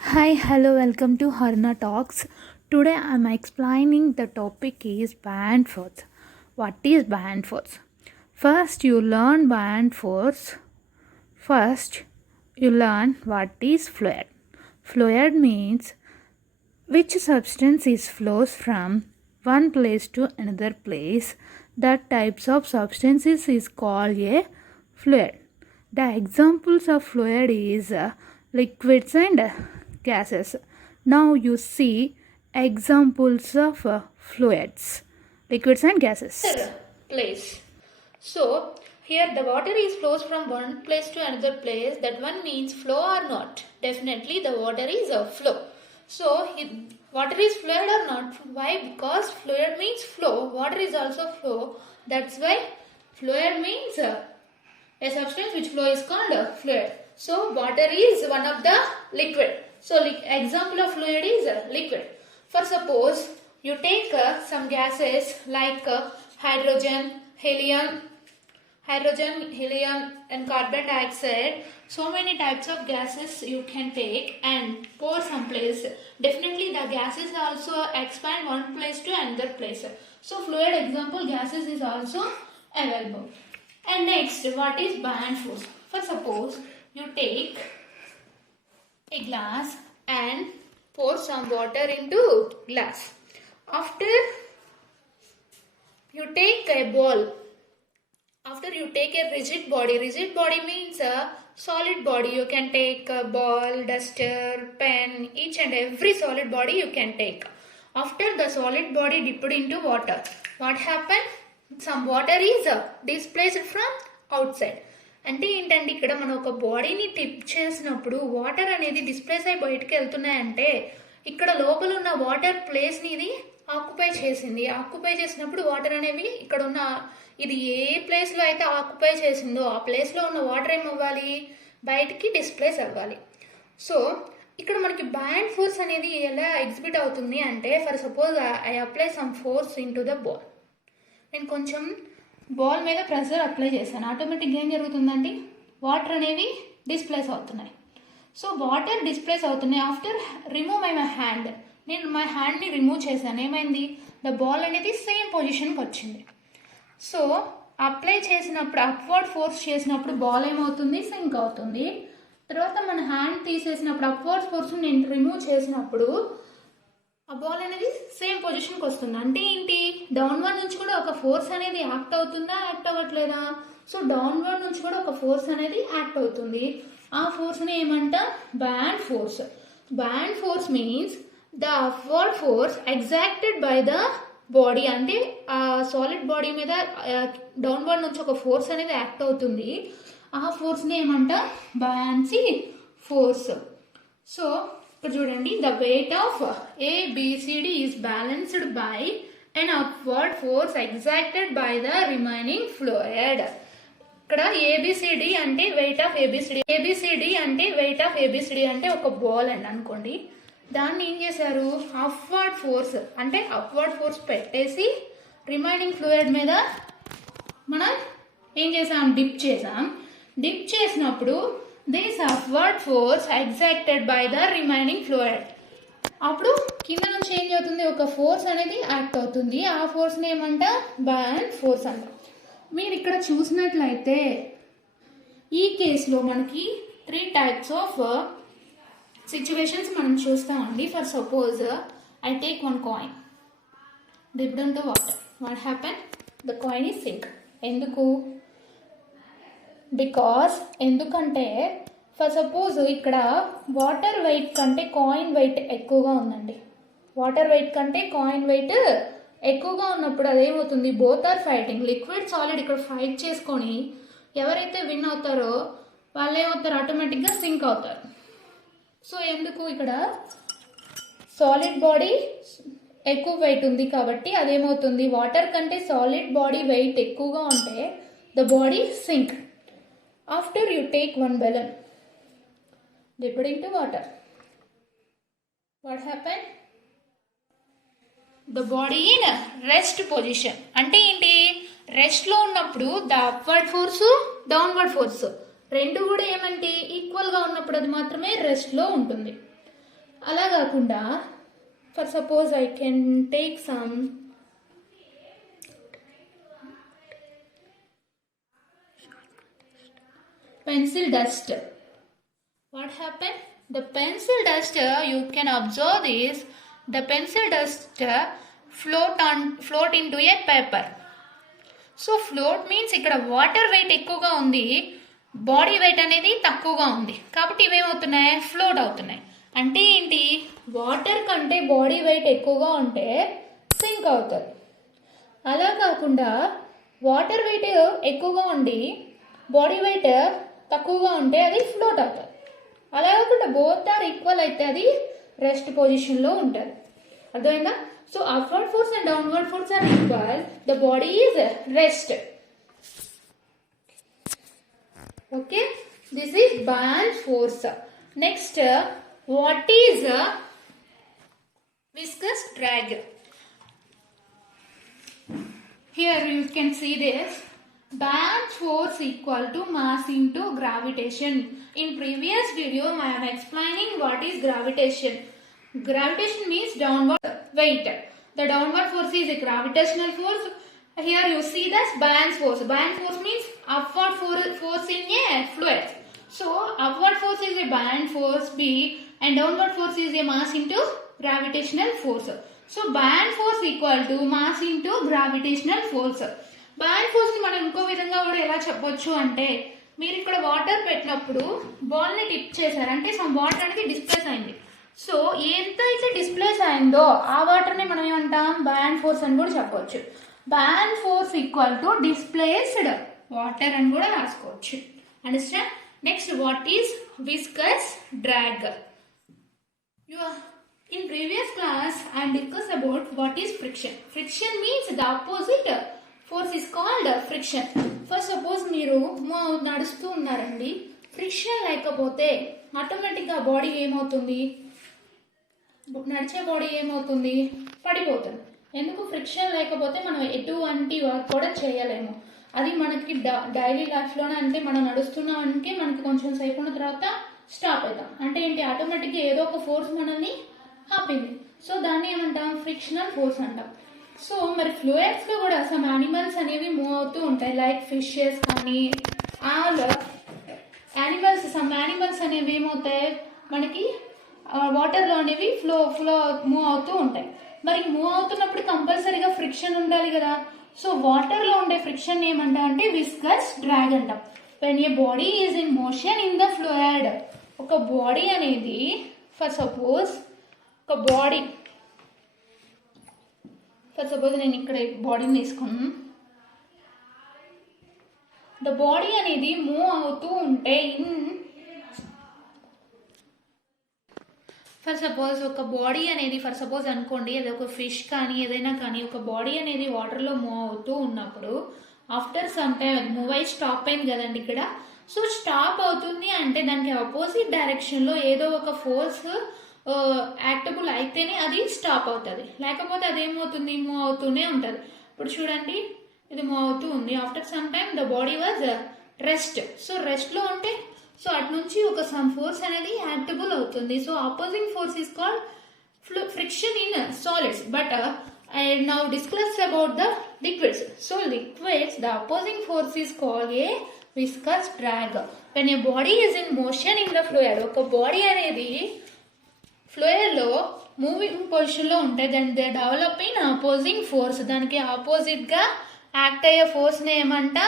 Hi, hello, welcome to Harna Talks. Today I'm explaining the topic is band force. What is band force? First, you learn band force. First, you learn what is fluid. Fluid means which substance is flows from one place to another place. That types of substances is called a fluid. The examples of fluid is liquids and gases. Now you see examples of fluids, liquids and gases. Place. So here the water is flows from one place to another place. That one means flow or not. Definitely the water is a flow. So water is fluid or not? Why? Because fluid means flow. Water is also flow. That's why fluid means a substance which flow is called fluid. So water is one of the liquid. So example of fluid is liquid. For suppose you take some gases like hydrogen, helium, and carbon dioxide. So many types of gases you can take and pour some place. Definitely the gases also expand one place to another place. So fluid example gases is also available. And next, what is band force? For suppose you take a glass and pour some water into glass. After you take a ball, after you take a rigid body means a solid body. You can take a ball, duster, pen, each and every solid body you can take. After the solid body dipped into water, what happened? Some water is displaced from outside. అంటే ఏంటంటే ఇక్కడ మనం ఒక బాడీని tip చేసినప్పుడు water అనేది displays అయి బయటకు వెళ్తున్నాయంటే ఇక్కడ లోపల ఉన్న వాటర్ ప్లేస్ని ఇది ఆక్యుపై చేసింది. ఆక్యుపై చేసినప్పుడు వాటర్ అనేవి ఇక్కడ ఉన్న ఇది ఏ ప్లేస్లో అయితే ఆక్యుపై చేసిందో ఆ ప్లేస్లో ఉన్న వాటర్ ఏమవ్వాలి, బయటికి డిస్ప్లేస్ అవ్వాలి. సో ఇక్కడ మనకి బ్యాండ్ ఫోర్స్ అనేది ఎలా ఎగ్జిబిట్ అవుతుంది అంటే, for suppose I apply some force in to the ball. నేను కొంచెం బాల్ మీద ప్రెషర్ అప్లై చేశాను. ఆటోమేటిక్గా ఏం జరుగుతుందండి, వాటర్ అనేవి డిస్ప్లేస్ అవుతున్నాయి. సో వాటర్ డిస్ప్లేస్ అవుతున్నాయి. ఆఫ్టర్ రిమూవ్ మై హ్యాండ్, నేను మై హ్యాండ్ని రిమూవ్ చేశాను. ఏమైంది, ద బాల్ అనేది సేమ్ పొజిషన్కి వచ్చింది. సో అప్లై చేసినప్పుడు అప్వర్డ్ ఫోర్స్ చేసినప్పుడు బాల్ ఏమవుతుంది, సింక్ అవుతుంది. తర్వాత మన హ్యాండ్ తీసేసినప్పుడు అప్వర్డ్ ఫోర్స్ నేను రిమూవ్ చేసినప్పుడు ఆ బాల్ అనేది సేమ్ పొజిషన్కి వస్తుంది. అంటే ఏంటి, డౌన్వర్డ్ నుంచి కూడా ఒక ఫోర్స్ అనేది యాక్ట్ అవుతుందా, యాక్ట్ అవ్వట్లేదా? సో డౌన్వర్డ్ నుంచి కూడా ఒక ఫోర్స్ అనేది యాక్ట్ అవుతుంది. ఆ ఫోర్స్ని ఏమంట, buoyant force. Buoyant force means the upward force exerted by the body. అంటే ఆ సాలిడ్ బాడీ మీద డౌన్వర్డ్ నుంచి ఒక ఫోర్స్ అనేది యాక్ట్ అవుతుంది. ఆ ఫోర్స్ని ఏమంట, బయాన్సీ ఫోర్స్. సో ఇక్కడ చూడండి, the weight of A B C D is balanced by and upward force exerted by the remaining fluid. ఇక్కడ ఏబిసిడి అంటే వెయిట్ ఆఫ్ ఏబిసిడి. ఏబిసిడి అంటే వెయిట్ ఆఫ్ ఏబిసిడి అంటే ఒక బాల్ అండి అనుకోండి. దాన్ని ఏం చేశారు, అప్వర్డ్ ఫోర్స్ అంటే అప్వర్డ్ ఫోర్స్ పెట్టేసి రిమైనింగ్ ఫ్లూయిడ్ మీద మనం ఏం చేసాం, డిప్ చేసాం. డిప్ చేసినప్పుడు this upward force exerted by the remaining fluid. అప్పుడు కింద నుంచి ఏం అవుతుంది, ఒక ఫోర్స్ అనేది యాక్ట్ అవుతుంది. ఆ ఫోర్స్ని ఏమంట, బ్యాండ్ ఫోర్స్ అంట. మీరు ఇక్కడ చూసినట్లయితే ఈ కేసులో మనకి 3 types ఆఫ్ సిచ్యువేషన్స్ మనం చూస్తామండి. For suppose I take one coin, dipped into water. What happen, the coin is sink. ఎందుకు, బికాస్ ఎందుకంటే ఫర్ సపోజ్ ఇక్కడ వాటర్ వెయిట్ కంటే కాయిన్ వెయిట్ ఎక్కువగా ఉందండి. వాటర్ వెయిట్ కంటే కాయిన్ వెయిట్ ఎక్కువగా ఉన్నప్పుడు అదేమవుతుంది, both are fighting. Liquid solid ఇక్కడ ఫైట్ చేసుకొని ఎవరైతే విన్ అవుతారో వాళ్ళు ఏమవుతారు, ఆటోమేటిక్గా సింక్ అవుతారు. సో ఎందుకు, ఇక్కడ సాలిడ్ బాడీ ఎక్కువ వెయిట్ ఉంది కాబట్టి అదేమవుతుంది, వాటర్ కంటే సాలిడ్ బాడీ వెయిట్ ఎక్కువగా ఉంటే the body sink. After you take one balloon, dip it into water. What happened? The body in rest position. అంటే ఏంటి, రెస్ట్లో ఉన్నప్పుడు the upward force, downward force రెండు కూడా ఏమంటే ఈక్వల్గా ఉన్నప్పుడు అది మాత్రమే రెస్ట్లో ఉంటుంది. అలా కాకుండా for suppose I can take some pencil dust. What happened? The pencil dust, you can observe this, the pencil dust float into a paper. So float means ఇక్కడ వాటర్ వెయిట్ ఎక్కువగా ఉంది, బాడీ వెయిట్ అనేది తక్కువగా ఉంది, కాబట్టి ఇవేమవుతున్నాయి, float అవుతున్నాయి. అంటే ఏంటి, వాటర్ కంటే బాడీ వెయిట్ ఎక్కువగా ఉంటే సింక్ అవుతుంది. అలా కాకుండా వాటర్ వెయిట్ ఎక్కువగా ఉండి బాడీ వెయిట్ తక్కువగా ఉంటే అది ఫ్లోట్ అవుతుంది. అలా కాకుండా బోత్ ఆర్ ఈక్వల్ అయితే అది రెస్ట్ పొజిషన్లో ఉంటుంది. అర్థమైందా? So upward force and downward force are equal. The body is rest. Okay, this is buoyant force. Next, what is viscous drag? Here you can see this. Buoyant force equal to mass into gravitation. In previous video, I am explaining what is gravitation. Gravitation means downward weight. The downward force is a gravitational force. Here you see this buoyant force. Buoyant force means upward force in a fluid. So upward force is a buoyant force B and downward force is a mass into gravitational force. So buoyant force equal to mass into gravitational force. Buoyant force ని మనం ఇంకో విధంగా కూడా ఎలా చెప్పొచ్చు అంటే, మీరు ఇక్కడ వాటర్ పెట్టినప్పుడు బాల్ ని టిప్ చేశారు అంటే సమ్ వాటర్ అనేది డిస్ప్లేస్ అయింది. సో ఎంత అయితే డిస్ప్లేస్ అయిందో ఆ వాటర్ని మనం ఏమంటాం, బయాన్ ఫోర్స్ అని కూడా చెప్పవచ్చు. Bayan force equal to displaced water అని కూడా రాసుకోవచ్చు. Understand? Next, what is viscous drag? In previous class I discussed about what is friction. Friction means the opposite force is called friction. First suppose మీరు నడుస్తూ ఉన్నారండి, friction లేకపోతే ఆటోమేటిక్గా body ఏమవుతుంది, నడిచే బాడీ ఏమవుతుంది, పడిపోతుంది. ఎందుకు, ఫ్రిక్షన్ లేకపోతే మనం ఎటువంటి వర్క్ కూడా చేయలేము. అది మనకి డైలీ లైఫ్లోనే, అంటే మనం నడుస్తున్నామంటే మనకి కొంచెం సేపు ఉన్న తర్వాత స్టాప్ అవుతాం. అంటే ఏంటి, ఆటోమేటిక్గా ఏదో ఒక ఫోర్స్ మనల్ని ఆపింది. సో దాన్ని ఏమంటాం, ఫ్రిక్షనల్ ఫోర్స్ అంటాం. సో మరి ఫ్లూయిడ్స్లో కూడా సమ్ యానిమల్స్ అనేవి మూవ్ అవుతూ ఉంటాయి, లైక్ ఫిషెస్ కానీ ఆల్ యానిమల్స్. సమ్ యానిమల్స్ అనేవి ఏమవుతాయి, మనకి వాటర్లో అనేవి మూవ్ అవుతూ ఉంటాయి. మరి మూవ్ అవుతున్నప్పుడు కంపల్సరీగా ఫ్రిక్షన్ ఉండాలి కదా. సో వాటర్లో ఉండే ఫ్రిక్షన్ ఏమంటాం అంటే విస్కస్ డ్రాగ్ అంటాం. When a body is in motion in the fluid, ఒక బాడీ అనేది ఫర్ సపోజ్ నేను ఇక్కడ బాడీని తీసుకున్నాను. ద బాడీ అనేది మూవ్ అవుతూ ఉంటే ఫర్ సపోజ్ ఒక బాడీ అనేది అనుకోండి, అది ఒక ఫిష్ కానీ ఏదైనా కానీ, ఒక బాడీ అనేది వాటర్లో మూవ్ అవుతూ ఉన్నప్పుడు ఆఫ్టర్ సమ్ టైమ్ మూవ్ అయి స్టాప్ అయింది కదండి ఇక్కడ. సో స్టాప్ అవుతుంది అంటే దానికి ఆపోజిట్ డైరెక్షన్లో ఏదో ఒక ఫోర్స్ యాక్టబుల్ అయితేనే అది స్టాప్ అవుతుంది, లేకపోతే అదేమవుతుంది, మూవ్ అవుతూనే ఉంటుంది. ఇప్పుడు చూడండి, ఇది మూవ్ అవుతూ ఉంది. After some time the body was rest. So రెస్ట్లో ఉంటే సో అటు నుంచి ఒక సమ్ ఫోర్స్ అనేది యాక్టబుల్ అవుతుంది. So opposing force is called friction in solids. But I now discuss about the liquids. So liquids, the opposing force is called a viscous drag. When a body is in motion in the fluid, ఒక body అనేది ఫ్లూయిడ్లో moving పొజిషన్లో ఉంటే then they develop in opposing force. దానికి ఆపోజిట్గా act అయ్యే ఫోర్స్ని ఏమంట,